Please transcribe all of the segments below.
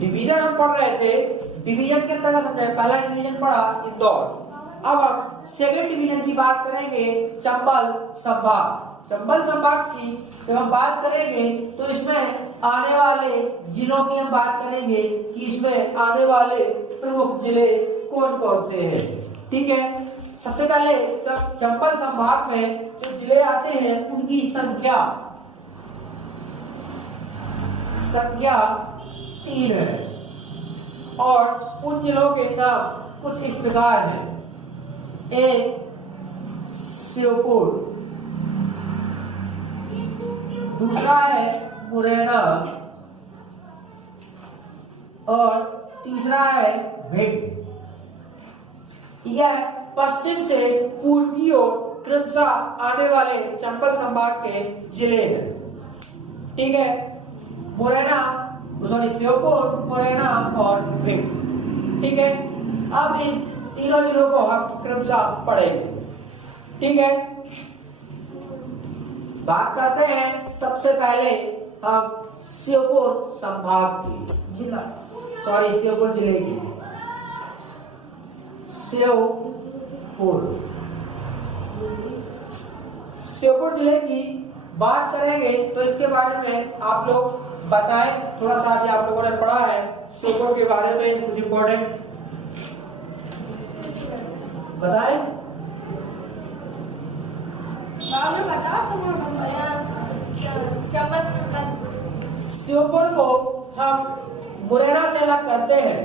Division हम पढ़ रहे थे, डिवीजन के अंतर्गत हमने पहला डिवीजन पढ़ा इंदौर। अब हम सेकंड डिवीजन की बात करेंगे चंबल संभाग। चंबल संभाग की जब हम बात करेंगे तो इसमें आने वाले जिलों की हम बात करेंगे कि इसमें आने वाले प्रमुख जिले कौन कौन से हैं। ठीक है, सबसे पहले चंबल संभाग में जो जिले आते हैं उनकी संख्या 3 है और उन जिलों के नाम कुछ इस प्रकार हैं। एक श्योपुर, दूसरा है मुरैना और तीसरा है भिंड। ठीक है, पश्चिम से पूर्व की ओर क्रमशः आने वाले चंबल संभाग के जिले हैं। ठीक है, मुरैना श्योपुर, मुरैना और भिंड। ठीक है, अब इन तीनों जिलों को हम क्रमशः पढ़ेंगे। ठीक है, बात करते हैं सबसे पहले हम श्योपुर संभाग की श्योपुर जिले की। श्योपुर जिले की बात करेंगे तो इसके बारे में आप लोग बताएं, थोड़ा सा भी आप लोगों ने पढ़ा है श्योपुर के बारे में, कुछ इम्पोर्टेंट बताएं। श्योपुर को हम मुरैना से अलग करते हैं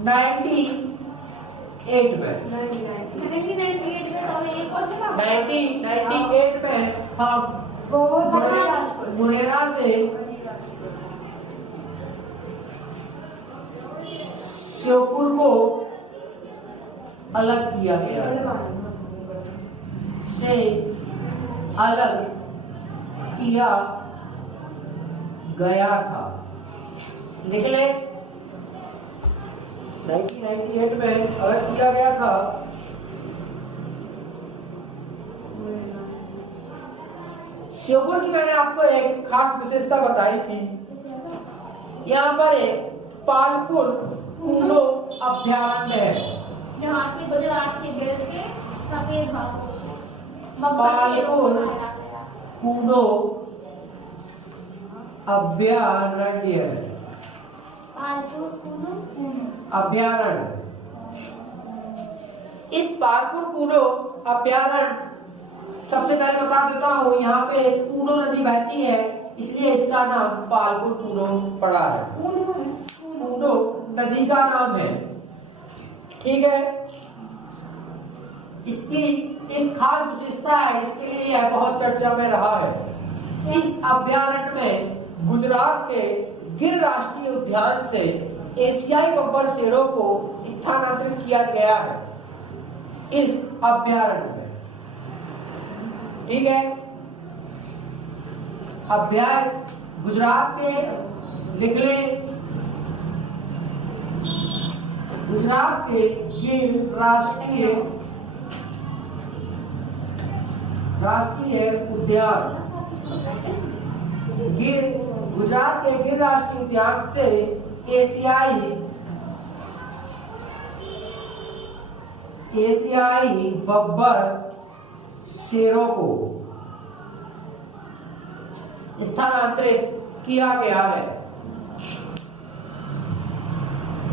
1998 में हम मुरैना से श्योपुर को अलग किया गया था। लिख ले, 1998 में अलग किया गया था। श्योपुर की मैंने आपको एक खास विशेषता बताई थी। यहाँ पर एक पालपुर कूलो अभ्यारण्य है। पालपुर कूलो अभ्यारण्य, इस पालपुर कूलो अभ्यारण्य सबसे पहले बता देता हूँ, यहाँ पे कूनो नदी बहती है इसलिए इसका नाम पालपुर कूनो पड़ा है। कूनो नदी का नाम है। ठीक है, इसकी एक खास विशेषता है, इसके लिए यह बहुत चर्चा में रहा है। इस अभ्यारण्य में गुजरात के गिर राष्ट्रीय उद्यान से एशियाई बब्बर शेरों को स्थानांतरित किया गया है इस अभ्यारण्य में। ठीक है, अभ्यारण्य गुजरात के निकले, गुजरात के गिर राष्ट्रीय उद्यान, गुजरात के गिर राष्ट्रीय उद्यान से एशियाई बब्बर शेरों को स्थानांतरित किया गया है।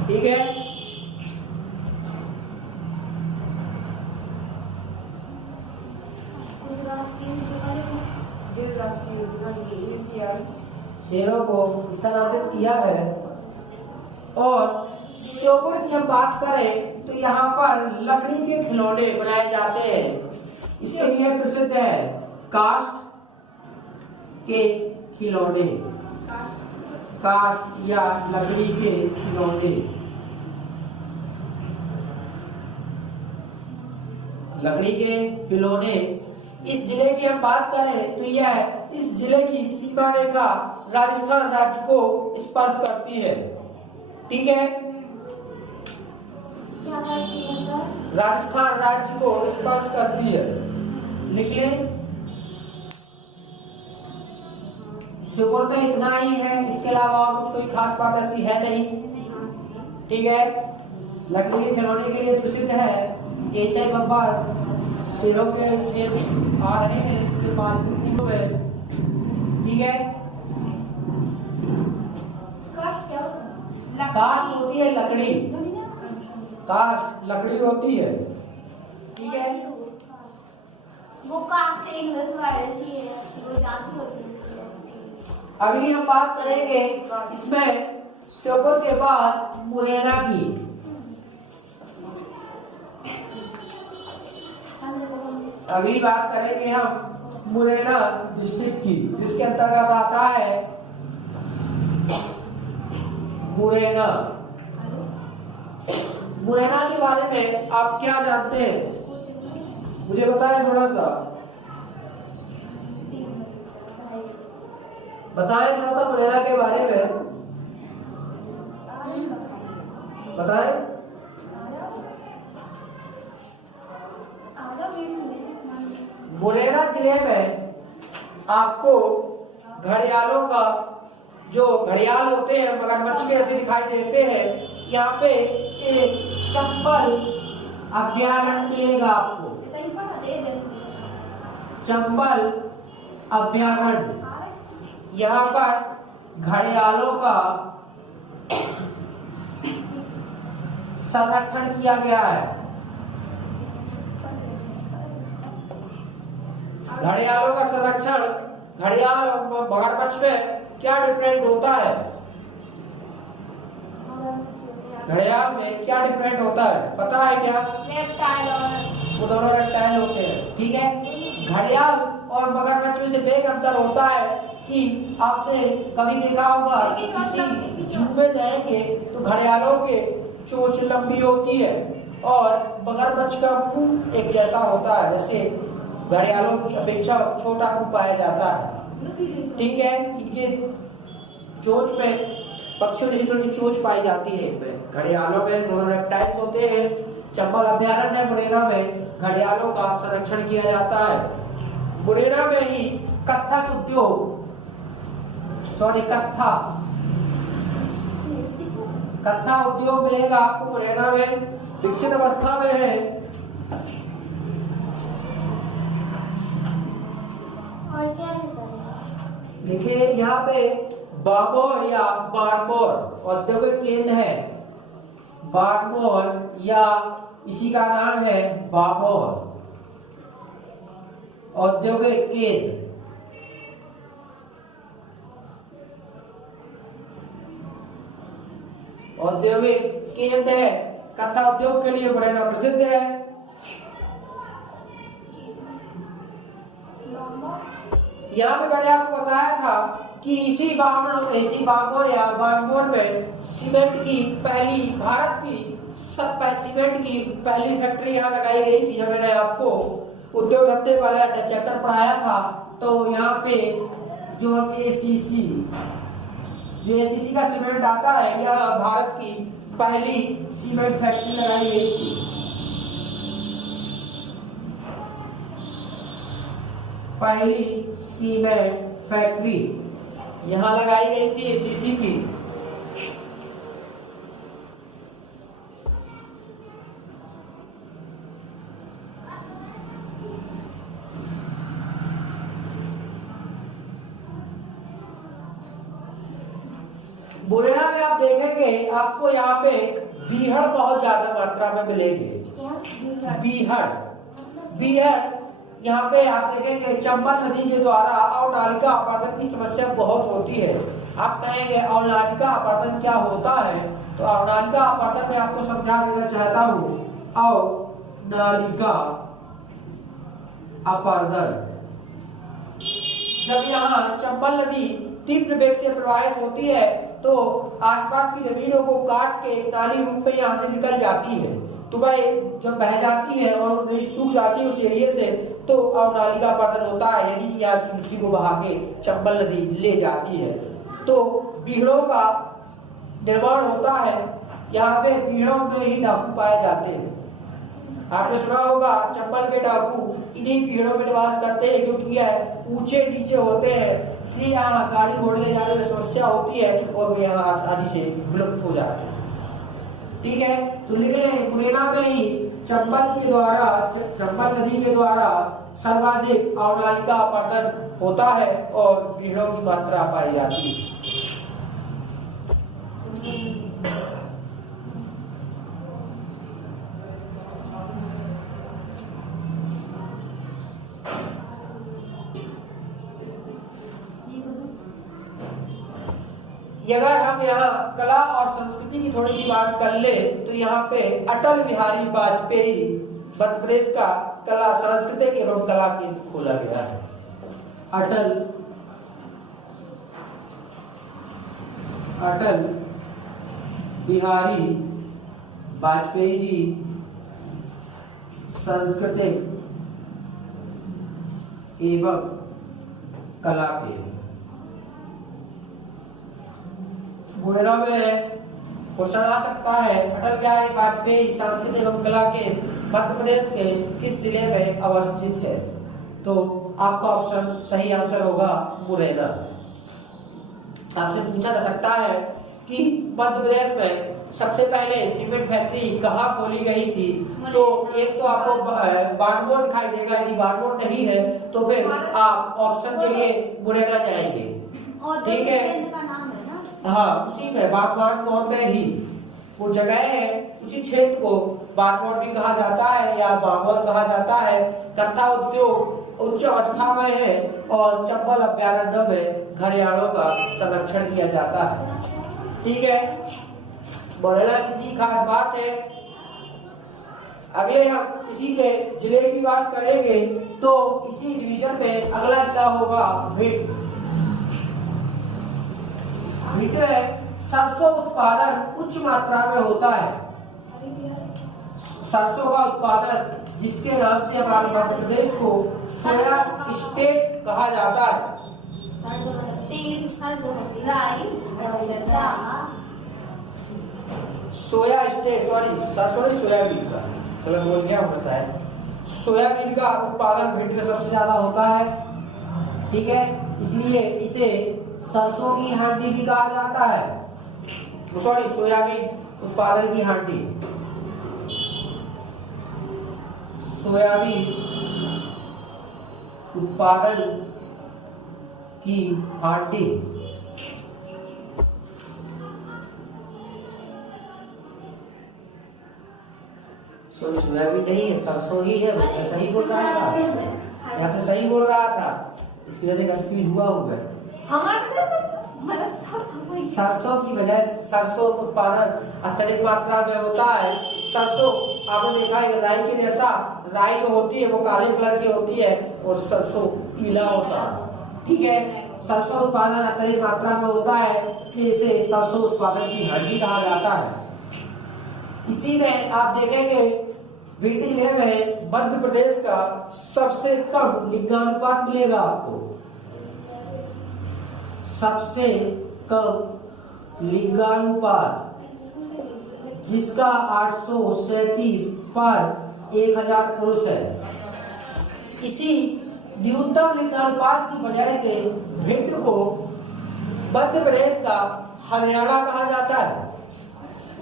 ठीक है, शेरों को स्थानांतरित किया है। और श्योपुर की हम बात करें तो यहाँ पर लकड़ी के खिलौने बनाए जाते हैं। इसके लिए प्रसिद्ध है काष्ठ के खिलौने, काष्ठ या लकड़ी के खिलौने। लकड़ी के खिलौने इस जिले की हम बात करें तो यह इस जिले की सीमा रेखा राजस्थान राज्य को स्पर्श करती है। ठीक है, राजस्थान राज्य को स्पर्श करती है। लिखिए, श्योपुर में इतना ही है, इसके अलावा और कुछ कोई खास बात ऐसी है नहीं। ठीक है, लकड़ी के खिलौने के लिए प्रसिद्ध है। ऐसे बब्बर शेरों के शेर आ रहे हैं इस्तेमाल में। ठीक है, काष्ठ होती है लकड़ी, काष्ठ लकड़ी होती है। ठीक है, वो कास्ट इंग्लिश वाले सी है, वो जानती होती है। अभी हम बात करेंगे इसमें श्योपुर के बाद मुरैना की। अगली बात करेंगे हम मुरैना डिस्ट्रिक्ट की, जिसके अंतर्गत आता है मुरैना। मुरैना के बारे में आप क्या जानते हैं, मुझे बताएं थोड़ा सा, बताएं थोड़ा सा मुरैना के बारे में बताएं। मुरैना जिले में आपको घड़ियालों का, जो घड़ियाल होते हैं मगरमच्छ के ऐसे दिखाई देते हैं, यहाँ पे एक चंबल अभयारण्य मिलेगा आपको। चंबल अभयारण्य, यहाँ पर घड़ियालों का संरक्षण किया गया है। घड़ियालों का संरक्षण, घड़ियाल और मगरमच्छ में क्या डिफरेंट होता है, घड़ियाल में क्या डिफरेंट होता है पता है क्या? रेप्टाइल और वो दोनों रेप्टाइल होते हैं। ठीक है, घड़ियाल और मगरमच्छ में से एक अंतर होता है कि आपने कभी देखा होगा किसी जू में जाएंगे तो घड़ियालों के चोंच लंबी होती है और मगरमच्छ का मुंह एक जैसा होता है, जैसे घड़ियालों की अपेक्षा छोटा मुंह पाया जाता है। ठीक है, इनके चोंच में पक्षियों जैसी थोड़ी चोंच पाई जाती है। इनमें घड़ियालों में दोनों रेप्टाइल्स होते हैं। चंबल अभयारण्य मुरैना में घड़ियालों का संरक्षण किया जाता है। मुरैना में ही कत्थक उद्योग, कत्था उद्योग मिलेगा आपको मुरैना में, विकसित अवस्था में है। और क्या है सर? देखिए यहाँ पे बागोर या बाड़मोर औद्योगिक केंद्र है। बाड़मोर या इसी का नाम है बागोर औद्योगिक केंद्र। औद्योगिक केंद्र है, कत्था उद्योग के लिए मुरैना प्रसिद्ध है। यहाँ पे मैंने आपको बताया था कि इसी बागोर या बाड़मोर में सीमेंट की पहली, भारत की सीमेंट की पहली फैक्ट्री यहाँ लगाई गई थी। जब मैंने आपको उद्योग धंधे वाला चैप्टर पढ़ाया था तो यहाँ पे जो हम एसीसी का सीमेंट आता है, यह भारत की पहली सीमेंट फैक्ट्री लगाई गई थी। पहली सीमेंट फैक्ट्री यहाँ लगाई गई थी एसीसी की। मुरैना में आप देखेंगे आपको यहाँ पे बीहड़ बहुत ज्यादा मात्रा में मिलेंगे। बीहड़ यहाँ पे आप देखेंगे चंबल नदी के द्वारा अवनालिका अपरदन की समस्या बहुत होती है। आप कहेंगे अवनालिका अपरदन क्या होता है, तो अवनालिका अपरदन में आपको समझा देना चाहता हूँ। अवनालिका अपरदन, जब यहाँ चंबल नदी तीव्र वेग से प्रवाहित होती है तो आसपास की जमीनों को काट के एक नाली रूप में यहाँ से निकल जाती है। तो वह जब बह जाती है और नदी सूख जाती है उस एरिया से, तो अवनालिका अपरदन होता है, यानी यहाँ की मिट्टी को बहा के चंबल नदी ले जाती है। तो बीहड़ों का निर्माण होता है। यहाँ पे बीहड़ों में ही डाकू पाए जाते हैं। आपने सुना होगा चंबल के डाकू इन्हीं पेड़ों में निवास करते हैं, क्योंकि यह ऊंचे नीचे होते हैं, इसलिए यहाँ गाड़ी घोड़े ले जाने में समस्या होती है और वे यहाँ आसानी से विलुप्त हो जाते हैं। ठीक है, तो लिख लें मुरैना में ही चंबल नदी के द्वारा सर्वाधिक अवनालिका अपरदन होता है और भीड़ों की मात्रा पाई जाती है। अगर हम यहाँ कला और संस्कृति की थोड़ी सी बात कर ले तो यहाँ पे अटल बिहारी वाजपेयी मध्य प्रदेश का कला सांस्कृतिक एवं कला केंद्र खोला गया है। अटल बिहारी वाजपेयी जी सांस्कृतिक एवं कला केंद्र मुरैना में क्वेश्चन आ सकता है, अटल बिहारी वाजपेयी सांस्कृतिक एवं कला केंद्र मध्य प्रदेश के किस जिले में अवस्थित है? तो आपका ऑप्शन सही आंसर होगा मुरैना। आपसे पूछा जा सकता है कि मध्य प्रदेश में सबसे पहले सीमेंट फैक्ट्री कहाँ खोली गई थी? तो एक तो आपको बानमोर दिखाई देगा, यदि बानमोर नहीं है तो फिर आप ऑप्शन के लिए मुरैना जाएंगे। ठीक है, हाँ उसी में बागबान में ही वो जगह है, उसी क्षेत्र को बागबान भी कहा जाता है या बागवान कहा जाता है। कत्था उद्योग उच्च अवस्था में है और चंबल अभ्यारण्य में घड़ियालों का संरक्षण किया जाता है। ठीक है, मुरैना की खास बात है। अगले हम इसी के जिले की बात करेंगे तो इसी डिवीजन में अगला जिला होगा भिंड। भिंड में सरसों उत्पादन उच्च मात्रा में होता है। सरसों का उत्पादन जिसके नाम से हमारे मध्य प्रदेश को सोया स्टेट कहा जाता है। सोया स्टेट, सॉरी सरसों सोयाबीन का गलत बोल गया हूँ शायद। सोयाबीन का उत्पादन भिंड में सबसे ज्यादा होता है। ठीक है, इसलिए इसे सरसों की हांडी भी कहा जाता है, सॉरी सोयाबीन उत्पादन की हांडी, सोयाबीन उत्पादन की हांडी। सॉरी सोयाबीन नहीं है, सरसों ही है। मैं सही बोल रहा था, यहाँ पे सही बोल रहा था, इसकी वजह से कंफ्यूज हुआ हूँ मैं। सरसों की वजह, सरसों उत्पादन अत्यधिक मात्रा में होता है। सरसों आपने देखा है राई के जैसा, राई जो होती है वो काले कलर की होती है और सरसों पीला होता है। ठीक है, सरसों उत्पादन अत्यधिक मात्रा में होता है, इसलिए इसे सरसों उत्पादन की हड्डी कहा जाता है। इसी में आप देखेंगे भिंड जिले में मध्य प्रदेश का सबसे कम लिंगानुपात मिलेगा आपको, सबसे कम लिंगानुपात, जिसका 837 पर 1000 पुरुष है। इसी न्यूनतम लिंगानुपात की वजह से भिंड को मध्य प्रदेश का हरियाणा कहा जाता है।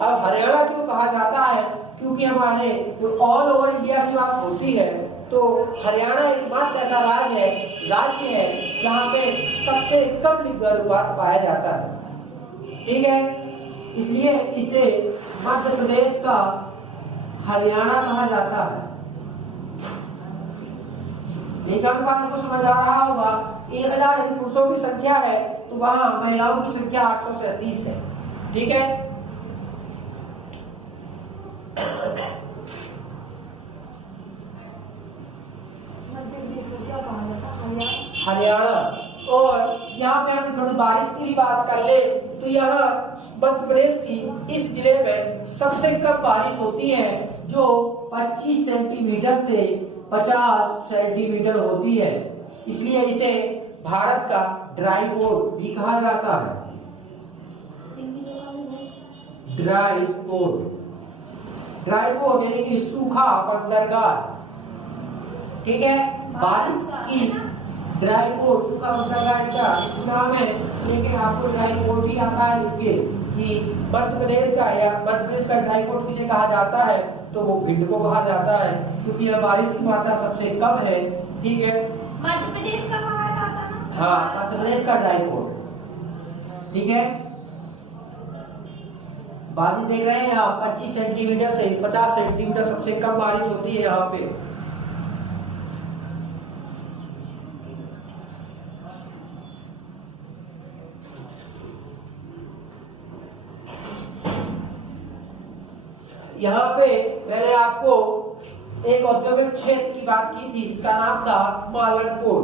अब हरियाणा क्यों कहा जाता है? क्योंकि हमारे जो ऑल ओवर इंडिया की बात होती है तो हरियाणा एकमात्र ऐसा राज्य है जहाँ पे सबसे कम लिंगानुपात पाया जाता है। ठीक है, इसलिए इसे मध्य प्रदेश का हरियाणा कहा जाता है। लिंगानुपात को समझ आ रहा होगा। 1000 यदि पुरुषों की संख्या है तो वहां महिलाओं की संख्या 837 है। ठीक है, हरियाणा। और यहाँ पे हम थोड़ी बारिश की भी बात कर ले तो यहाँ मध्य प्रदेश की इस जिले में सबसे कम बारिश होती है, जो 25 सेंटीमीटर से 50 सेंटीमीटर होती है। इसलिए इसे भारत का ड्राई पोर्ट भी कहा जाता है। ड्राई पोर्ट, ड्राई पोर्ट यानी कि सूखा बंदरगाह। ठीक है। बारिश की ड्राई कोट, सूखा मतलब है इसका नाम है, लेकिन आपको ड्राई कोट भी आता है लिखिए कि मध्य प्रदेश का या मध्य प्रदेश का ड्राई कोट किसे कहा जाता है, तो वो भिंड को कहा जाता है, क्योंकि यह बारिश की मात्रा सबसे कम है। ठीक है, मध्य प्रदेश का कहा जाता ना। हाँ, मध्य प्रदेश का ड्राई कोट। ठीक है, बारिश देख रहे हैं आप 25 सेंटीमीटर से 50 सेंटीमीटर सबसे कम बारिश होती है यहाँ पे। यहाँ पे मैंने आपको एक औद्योगिक क्षेत्र की बात की थी, इसका नाम था मालनपुर।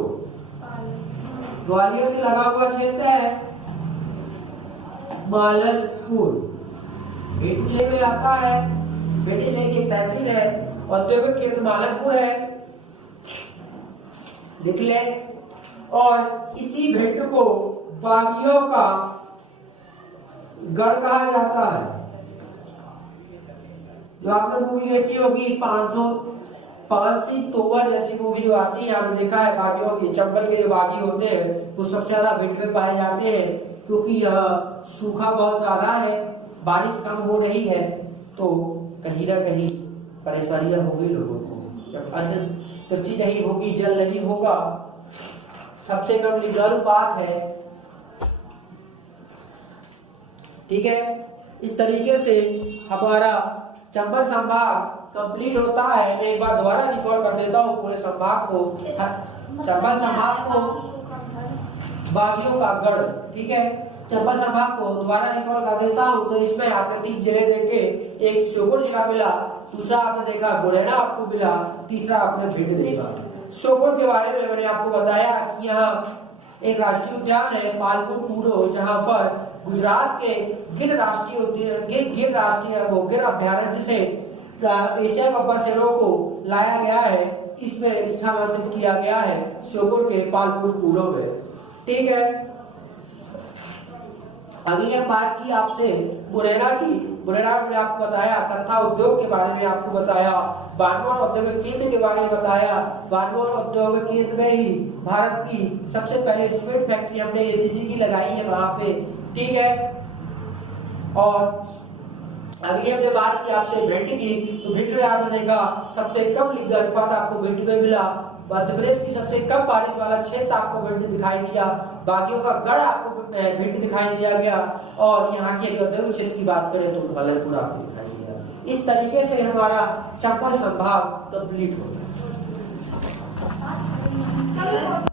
ग्वालियर से लगा हुआ क्षेत्र है मालनपुर, बेटी जिले में आता है। बेटी जिले की एक तहसील है, औद्योगिक केंद्र मालनपुर है, लिख ले। और इसी भिंड को बागियों का गढ़ कहा जाता है। जो आपने मूवी देखी होगी 500 तोवर जैसी मूवी जो आती है, आपने देखा है बागियों की, चंबल के जो बागी होते हैं वो सबसे ज्यादा भिंड में पाए जाते हैं, क्योंकि यह सूखा बहुत ज्यादा है, बारिश कम हो रही है, तो कहीं ना कहीं परेशानियां होगी लोगों को। जब अन्न कृषि नहीं होगी, जल नहीं होगा, सबसे कम लिंगानुपात है। ठीक है, इस तरीके से हमारा चंबल संभाग कंप्लीट होता है। मैं एक बार दोबारा रिकॉर्ड कर देता हूँ पूरे संभाग को। चंबल संभाग को बागियों का गढ़, ठीक है, चंबल संभाग को दोबारा रिकॉर्ड कर देता हूँ। तो इसमें आपने 3 जिले देखे, एक श्योपुर जिला मिला, दूसरा आपने देखा मुरैना आपको मिला, तीसरा आपने भिंड देखा। श्योपुर के बारे में मैंने आपको बताया कि यहाँ एक राष्ट्रीय उद्यान है पालपुर पूरो, जहाँ पर गुजरात के गिर अभ्यारण्य से एशिया गब्बर शेरों को लाया गया है, इसमें स्थानांतरित किया गया है श्योपुर के पालपुर पूरो में। ठीक है, अगली हम बात की आपसे मुरैना की। मुरैना में आपको बताया कत्था उद्योग के बारे में, आपको बताया बानमोर औद्योगिक केंद्र के बारे में बताया। बानमोर औद्योगिक केंद्र में ही भारत की सबसे पहले सीमेंट फैक्ट्री हमने एसीसी की लगाई है वहां पे। ठीक है, और अगली हमने बात की आपसे भिंड की, तो भिंड में आपने देखा सबसे कम लिंगानुपात आपको भिंड में मिला। मध्य प्रदेश की सबसे कम बारिश वाला क्षेत्र आपको भिंड दिखाई दिया, बागियों का गढ़ आपको भिंड दिखाई दिया गया, और यहाँ के औद्योगिक क्षेत्र की बात करें तो मालनपुर आपको दिखाई दिया। इस तरीके से हमारा चंबल संभाग कंप्लीट होता है।